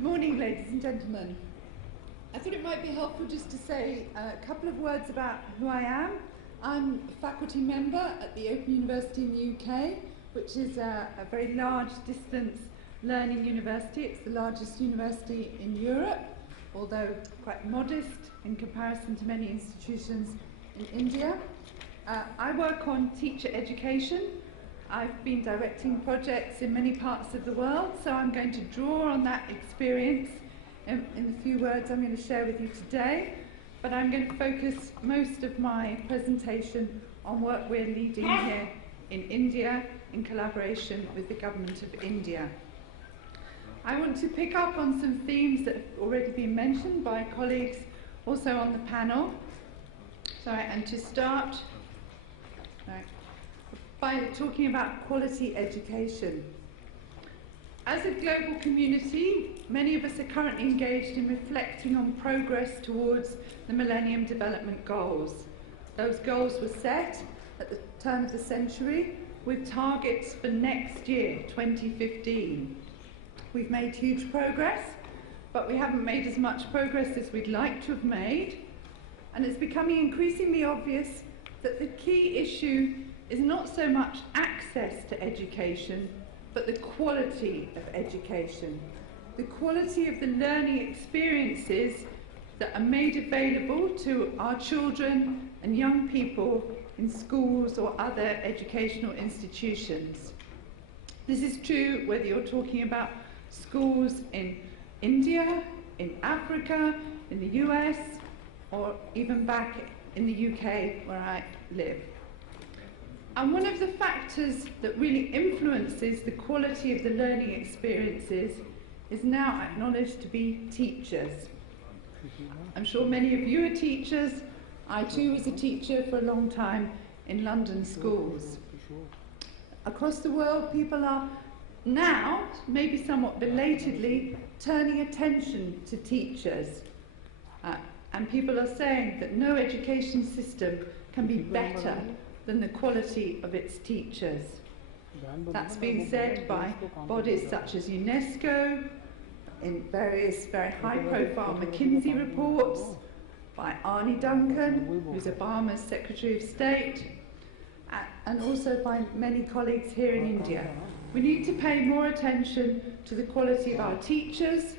Good morning, ladies and gentlemen. I thought it might be helpful just to say a couple of words about who I am. I'm a faculty member at the Open University in the UK, which is a very large distance learning university. It's the largest university in Europe, although quite modest in comparison to many institutions in India. I work on teacher education. I've been directing projects in many parts of the world, so I'm going to draw on that experience in the few words I'm going to share with you today. But I'm going to focus most of my presentation on work we're leading here in India in collaboration with the Government of India. I want to pick up on some themes that have already been mentioned by colleagues also on the panel. And to start by talking about quality education. As a global community, many of us are currently engaged in reflecting on progress towards the Millennium Development Goals. Those goals were set at the turn of the century with targets for next year, 2015. We've made huge progress, but we haven't made as much progress as we'd like to have made. And it's becoming increasingly obvious that the key issue is not so much access to education, but the quality of education. The quality of the learning experiences that are made available to our children and young people in schools or other educational institutions. This is true whether you're talking about schools in India, in Africa, in the US, or even back in the UK where I live. And one of the factors that really influences the quality of the learning experiences is now acknowledged to be teachers. I'm sure many of you are teachers. I too was a teacher for a long time in London schools. Across the world, people are now, maybe somewhat belatedly, turning attention to teachers. And people are saying that no education system can be better than the quality of its teachers. That's been said by bodies such as UNESCO, in various very high-profile McKinsey reports, by Arne Duncan, who's Obama's Secretary of State, and also by many colleagues here in India. We need to pay more attention to the quality of our teachers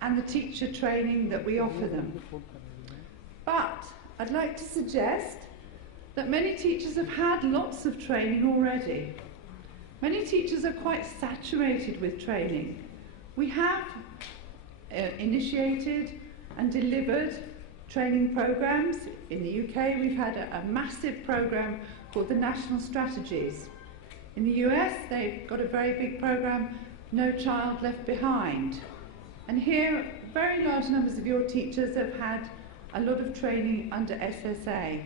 and the teacher training that we offer them. But I'd like to suggest that many teachers have had lots of training already. Many teachers are quite saturated with training. We have initiated and delivered training programs. In the UK, we've had a massive program called the National Strategies. In the US, they've got a very big program, No Child Left Behind. And here, very large numbers of your teachers have had a lot of training under SSA.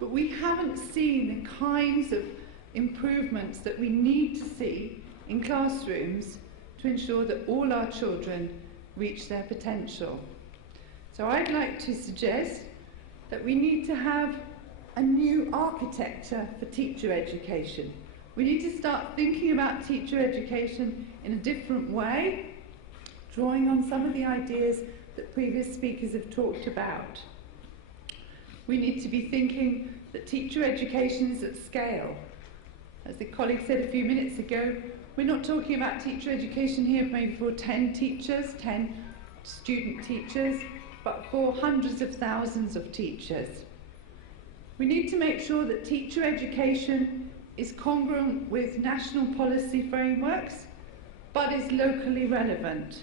But we haven't seen the kinds of improvements that we need to see in classrooms to ensure that all our children reach their potential. So I'd like to suggest that we need to have a new architecture for teacher education. We need to start thinking about teacher education in a different way, drawing on some of the ideas that previous speakers have talked about. We need to be thinking that teacher education is at scale. As the colleague said a few minutes ago, we're not talking about teacher education here maybe for 10 teachers, 10 student teachers, but for hundreds of thousands of teachers. We need to make sure that teacher education is congruent with national policy frameworks, but is locally relevant.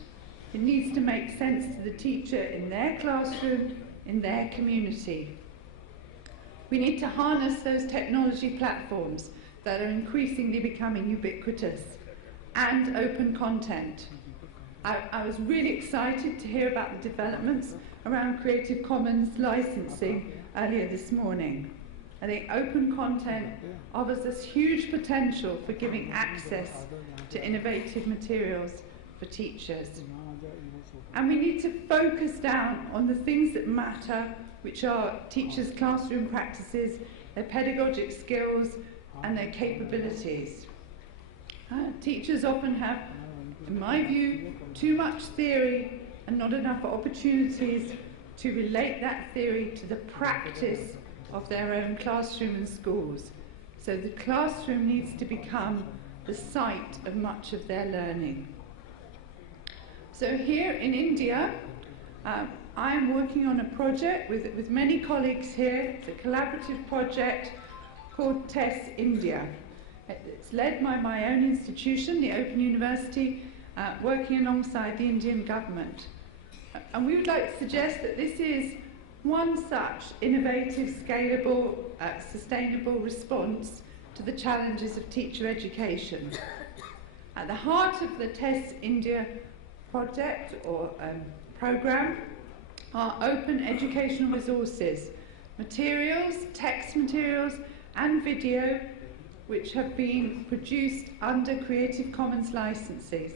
It needs to make sense to the teacher in their classroom, in their community. We need to harness those technology platforms that are increasingly becoming ubiquitous and open content. I was really excited to hear about the developments around Creative Commons licensing earlier this morning. I think open content offers us huge potential for giving access to innovative materials for teachers. And we need to focus down on the things that matter, which are teachers' classroom practices, their pedagogic skills, and their capabilities. Teachers often have in my view, too much theory and not enough opportunities to relate that theory to the practice of their own classroom and schools. So the classroom needs to become the site of much of their learning. So here in India, I am working on a project with many colleagues here. It's a collaborative project called TESS India. It's led by my own institution, the Open University, working alongside the Indian government. And we would like to suggest that this is one such innovative, scalable, sustainable response to the challenges of teacher education. At the heart of the TESS India project or programme are open educational resources, materials, text materials and video which have been produced under Creative Commons licenses.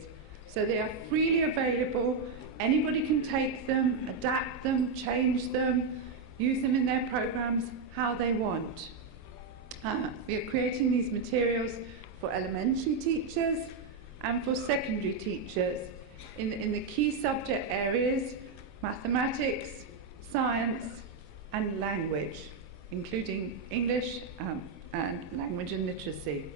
So they are freely available. Anybody can take them, adapt them, change them, use them in their programs how they want. We are creating these materials for elementary teachers and for secondary teachers in the key subject areas, mathematics, science and language, including English and language and literacy.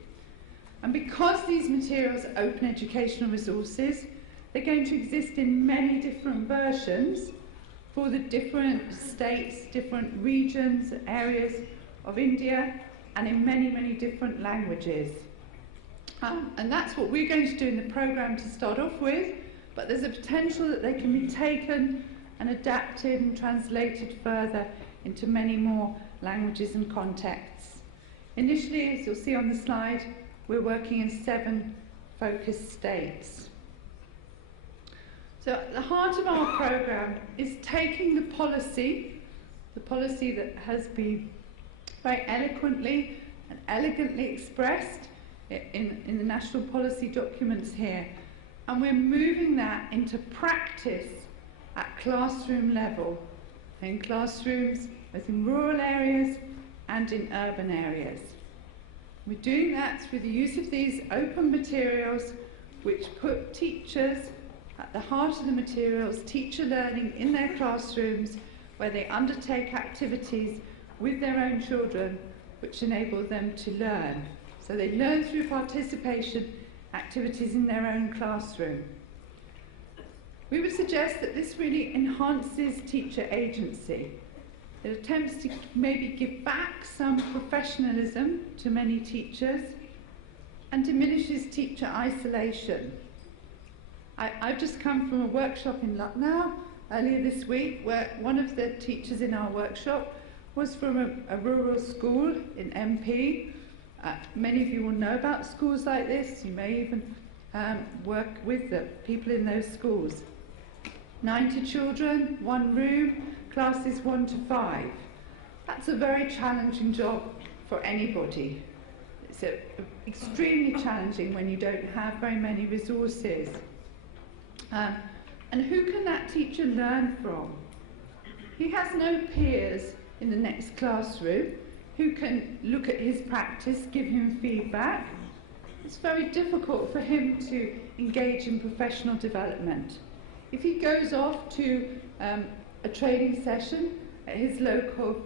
And because these materials are open educational resources, they're going to exist in many different versions for the different states, different regions, areas of India, and in many, many different languages. And that's what we're going to do in the programme to start off with, but there's a potential that they can be taken and adapted and translated further into many more languages and contexts. Initially, as you'll see on the slide, we're working in 7 focus states. So at the heart of our programme is taking the policy that has been very eloquently and elegantly expressed in the national policy documents here, and we're moving that into practice at classroom level, in classrooms both in rural areas and in urban areas. We're doing that through the use of these open materials which put teachers at the heart of the materials, teacher learning in their classrooms where they undertake activities with their own children which enable them to learn. So they learn through participation activities in their own classroom. We would suggest that this really enhances teacher agency. It attempts to maybe give back some professionalism to many teachers and diminishes teacher isolation. I've just come from a workshop in Lucknow earlier this week where one of the teachers in our workshop was from a rural school in MP. Many of you will know about schools like this. You may even work with the people in those schools. 90 children, 1 room, classes 1 to 5. That's a very challenging job for anybody. It's extremely challenging when you don't have very many resources. And who can that teacher learn from? He has no peers in the next classroom who can look at his practice, give him feedback. It's very difficult for him to engage in professional development. If he goes off to a training session at his local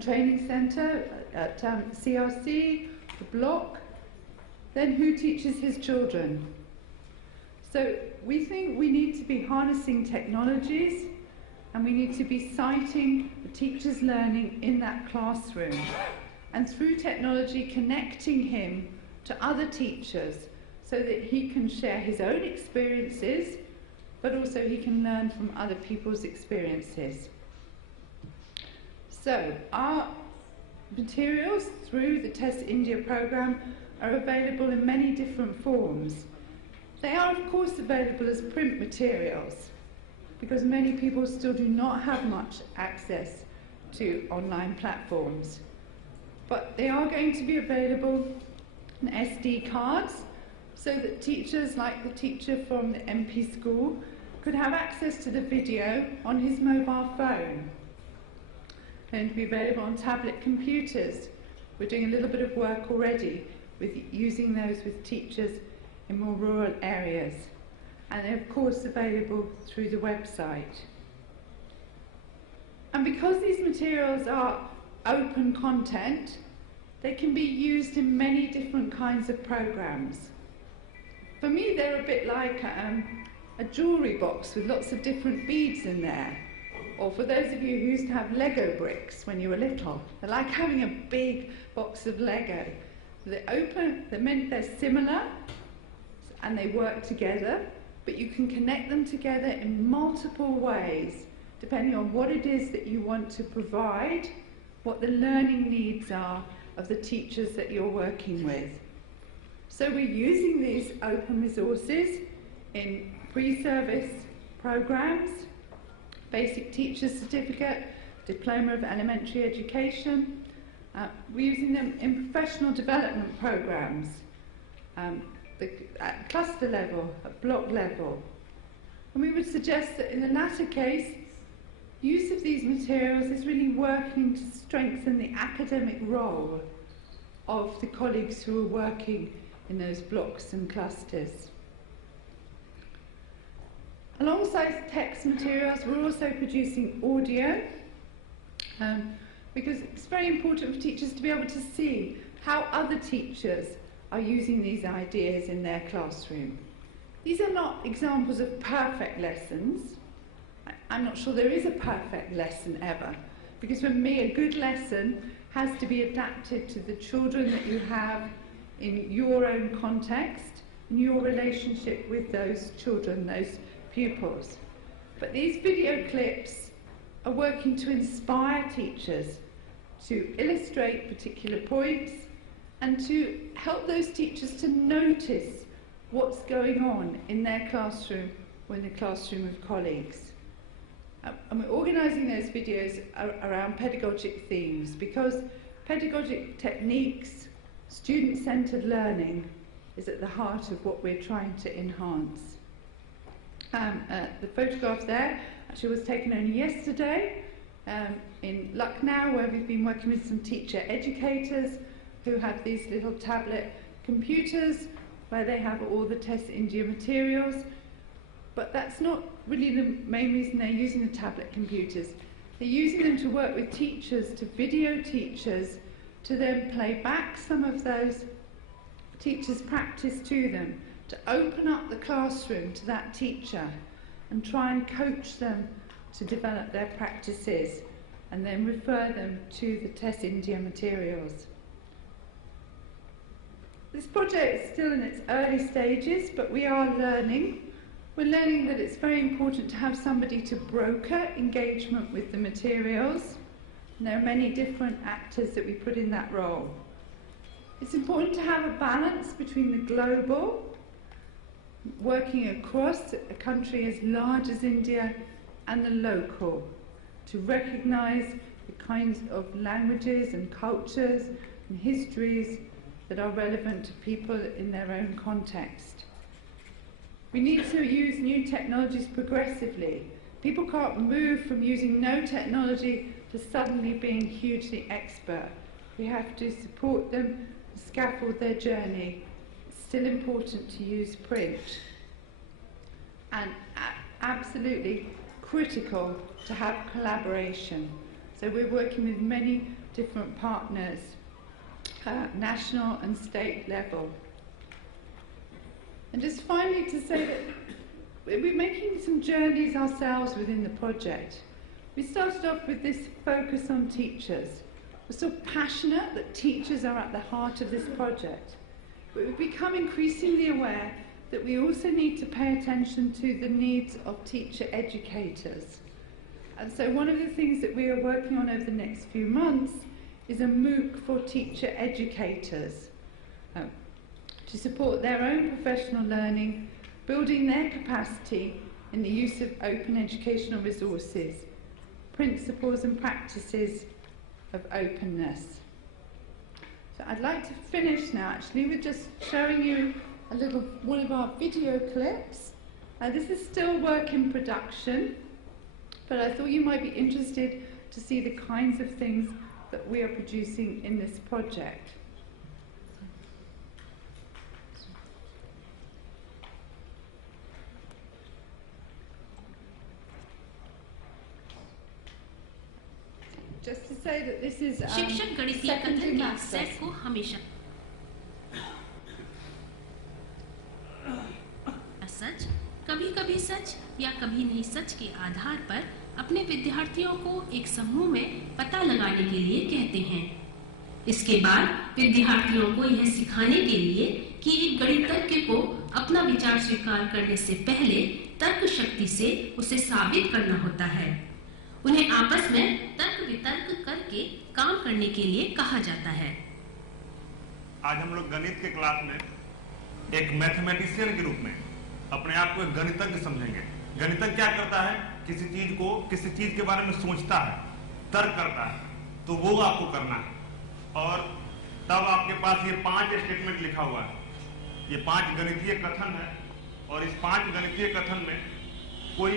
training centre, at CRC, the block, then who teaches his children? So we think we need to be harnessing technologies and we need to be citing the teacher's learning in that classroom and through technology connecting him to other teachers so that he can share his own experiences but also he can learn from other people's experiences. So our materials through the TESS India programme are available in many different forms. They are of course available as print materials because many people still do not have much access to online platforms. But they are going to be available in SD cards so that teachers like the teacher from the MP school could have access to the video on his mobile phone. Going to be available on tablet computers. We're doing a little bit of work already with using those with teachers in more rural areas. and they're of course available through the website. And because these materials are open content, they can be used in many different kinds of programs. For me, they're a bit like a jewellery box with lots of different beads in there. Or for those of you who used to have Lego bricks when you were little, they're like having a big box of Lego. They're open, they're similar, and they work together, but you can connect them together in multiple ways, depending on what it is that you want to provide, what the learning needs are of the teachers that you're working with. So we're using these open resources in pre-service programs, basic teacher certificate, diploma of elementary education. We're using them in professional development programs, at cluster level, at block level. And we would suggest that in the latter case, use of these materials is really working to strengthen the academic role of the colleagues who are working in those blocks and clusters. Alongside text materials, we're also producing audio, because it's very important for teachers to be able to see how other teachers are using these ideas in their classroom. These are not examples of perfect lessons. I'm not sure there is a perfect lesson ever, because for me a good lesson has to be adapted to the children that you have in your own context and your relationship with those children, those pupils. But these video clips are working to inspire teachers to illustrate particular points and to help those teachers to notice what's going on in their classroom or in the classroom of colleagues. And we're organising those videos around pedagogic themes, because pedagogic techniques, student-centred learning is at the heart of what we're trying to enhance. The photograph there actually was taken only yesterday in Lucknow, where we've been working with some teacher educators who have these little tablet computers where they have all the Test India materials. But that's not really the main reason they're using the tablet computers. They're using them to work with teachers, to video teachers, to then play back some of those teachers' practice to them, to open up the classroom to that teacher and try and coach them to develop their practices and then refer them to the Test India materials. This project is still in its early stages, but we are learning. We're learning that it's very important to have somebody to broker engagement with the materials. And there are many different actors that we put in that role. It's important to have a balance between the global, working across a country as large as India, and the local, to recognise the kinds of languages and cultures and histories that are relevant to people in their own context. We need to use new technologies progressively. People can't move from using no technology to suddenly being hugely expert. We have to support them, scaffold their journey. It's still important to use print. And absolutely critical to have collaboration. So we're working with many different partners, national and state level. And just finally to say that we're making some journeys ourselves within the project. We started off with this focus on teachers. We're so passionate that teachers are at the heart of this project. But we've become increasingly aware that we also need to pay attention to the needs of teacher educators. And so one of the things that we are working on over the next few months is a MOOC for teacher educators to support their own professional learning, building their capacity in the use of open educational resources, principles and practices of openness. So I'd like to finish now actually with just showing you a little one of our video clips. This is still work in production, but I thought you might be interested to see the kinds of things that we are producing in this project. Just to say that this is शिक्षक गणितीय कथन के set को हमेशा सच, कभी-कभी सच या कभी नहीं सच के आधार पर अपने विद्यार्थियों को एक समूह में पता लगाने के लिए कहते हैं। इसके बाद विद्यार्थियों को यह सिखाने के लिए कि एक गणितज्ञ को अपना विचार स्वीकार करने से पहले तर्क शक्ति से उसे साबित करना होता है। उन्हें आपस में तर्क वितर्क करके काम करने के लिए कहा जाता है। आज हम लोग गणित के क्लास में एक मैथमेटिशियन के रूप में अपने आप को एक गणितज्ञ समझेंगे। गणितज्ञ क्या करता है? किसी चीज के बारे में सोचता है, तर्क करता है, तो वो आपको करना है। और तब आपके पास ये 5 स्टेटमेंट लिखा हुआ है, ये 5 गणितीय कथन है। और इस 5 गणितीय कथन में कोई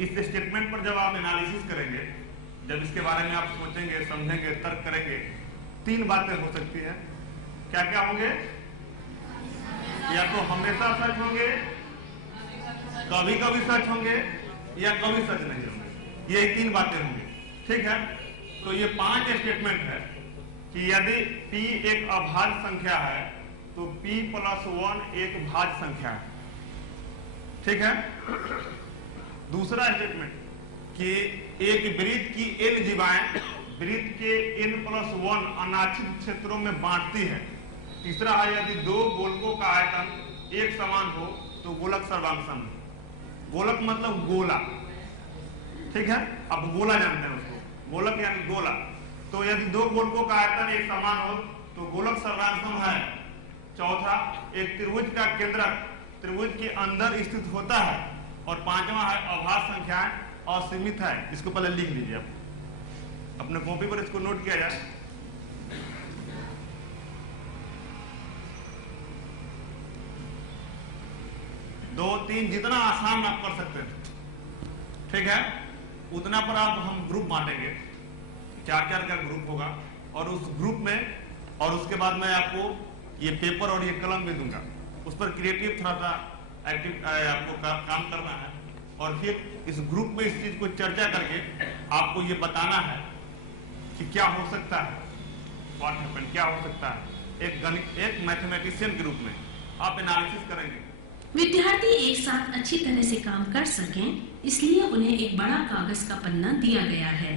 इस स्टेटमेंट पर जब आप एनालिसिस करेंगे, जब इसके बारे में आप सोचेंगे, समझेंगे, तर्क करेंगे, 3 बातें हो सकती है। क्या क्या होंगे? या तो हमेशा सच होंगे, कभी कभी सच होंगे, या कभी सच नहीं होंगे। ये 3 बातें होंगी, ठीक है। तो ये 5 स्टेटमेंट है कि यदि p एक अभाज्य संख्या है तो p + 1 एक भाज्य संख्या है, ठीक है। दूसरा स्टेटमेंट कि एक वृत्त की n जीवाएं वृत्त के n + 1 अनाच्छिद्य क्षेत्रों में बांटती है। तीसरा है यदि 2 गोलकों का आयतन एक समान हो तो गोलक सर्वांग है। गोलक मतलब गोला, ठीक है। अब गोला जानते हैं उसको, गोलक यानी गोला। तो यदि 2 गोलकों का आयतन एक समान हो तो गोलक सर्वांग है। चौथा, एक त्रिभुज का केंद्रक त्रिभुज के अंदर स्थित होता है। और 5वां है अभाज्य संख्याएं असीमित है। इसको पहले लिख लीजिए, आप अपने कॉपी पर इसको नोट किया जाए। दो 3 जितना आसान आप कर सकते हैं, ठीक है, उतना पर आप हम ग्रुप बांटेंगे। 4-4 का ग्रुप होगा और उस ग्रुप में, और उसके बाद मैं आपको ये पेपर और ये कलम भी दूंगा। उस पर क्रिएटिव थोड़ा सा एक्टिव आपको काम करना है। और फिर इस ग्रुप में इस चीज को चर्चा करके आपको ये बताना है कि क्या हो सकता है, व्हाट हैपन, क्या हो सकता है। एक मैथमेटिशियन के रूप में आप एनालिसिस करेंगे। विद्यार्थी एक साथ अच्छी तरह से काम कर सकें, इसलिए उन्हें एक बड़ा कागज का पन्ना दिया गया है।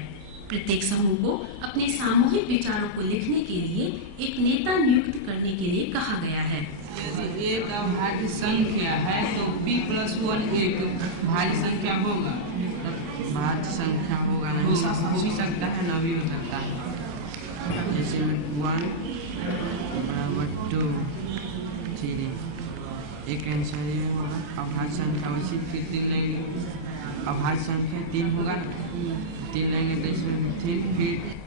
प्रत्येक समूह को अपने सामूहिक विचारों को लिखने के लिए एक नेता नियुक्त करने के लिए कहा गया है। यदि एक अभाज्य संख्या है तो p + 1 एक भाज्य संख्या होगा। भाज्य संख्या होगा नहीं, हो भी सकता है, ना भी हो सकता है। जैसे 1 = 2 3 एक आंसर ये होगा। अभाज्य संख्या वैसे फिर 3 लेंगे, अभाज्य संख्या 3 होगा, 3 लेंगे तो इसमें 3 फिर।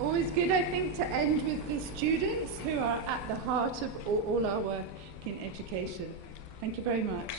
Always good, I think, to end with the students who are at the heart of all our work in education. Thank you very much.